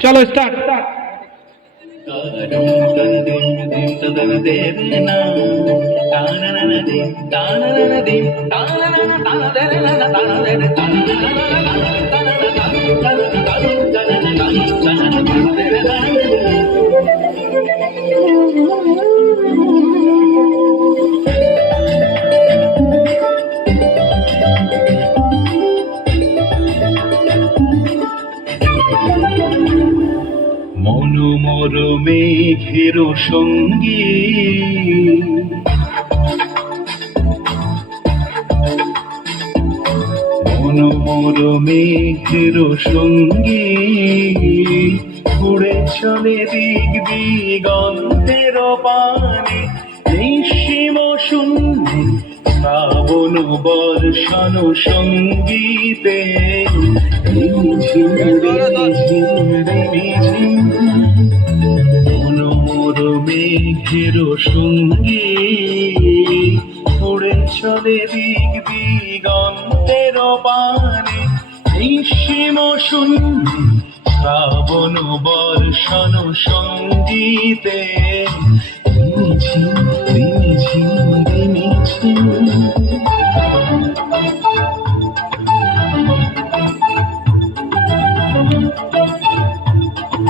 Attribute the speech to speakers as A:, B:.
A: চলো স্টার্ট
B: মনোমর মেঘের সঙ্গী। মনোমর মেঘের সঙ্গী। ঘুরে চলে দিক দিগন্তের পানে বর্ষণ সঙ্গীতে। মনোমর মেঘের সঙ্গী উড়ে চলে দিক দিগন্তের পানে নিঃসীম শূন্য শ্রাবণ বর্ষণ সঙ্গীতে। ঝিম ঝিম ঝিম